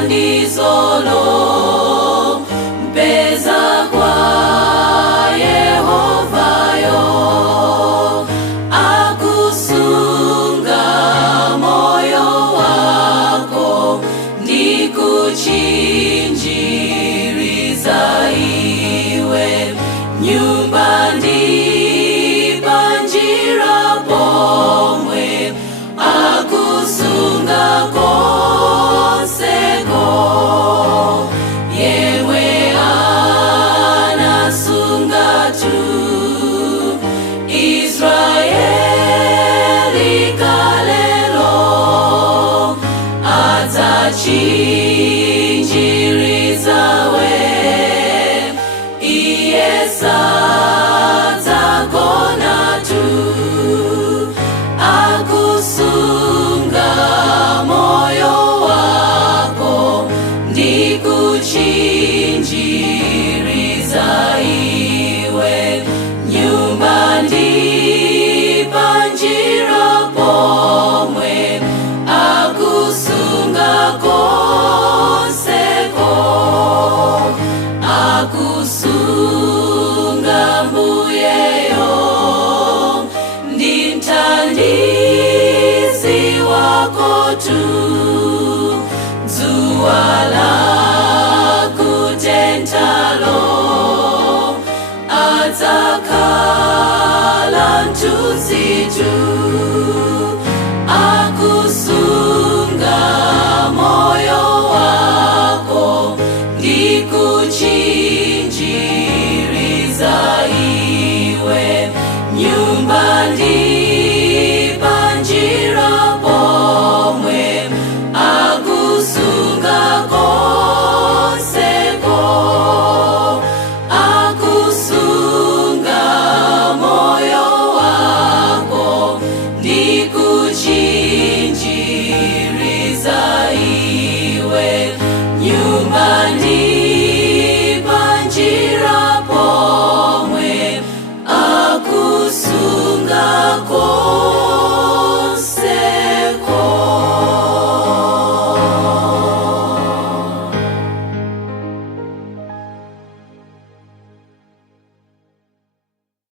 thandizolo mpeza kwa Yehovayo akusunga moyo wako ndikuchinjiriza iwe nyumba ndipanjira pomwe akusunga konseko yewe anasunga tu Israeli kalelo atachinjiriza we iyesadzagona tu akusunga moyo wako ndikuchinjiriza iwe nyumba ndipanjira pomwe akusunga konseko akusunga mbuyeyo ndinthandizi wako tu dzuwa lakutentalo adzakhala mthunzi tu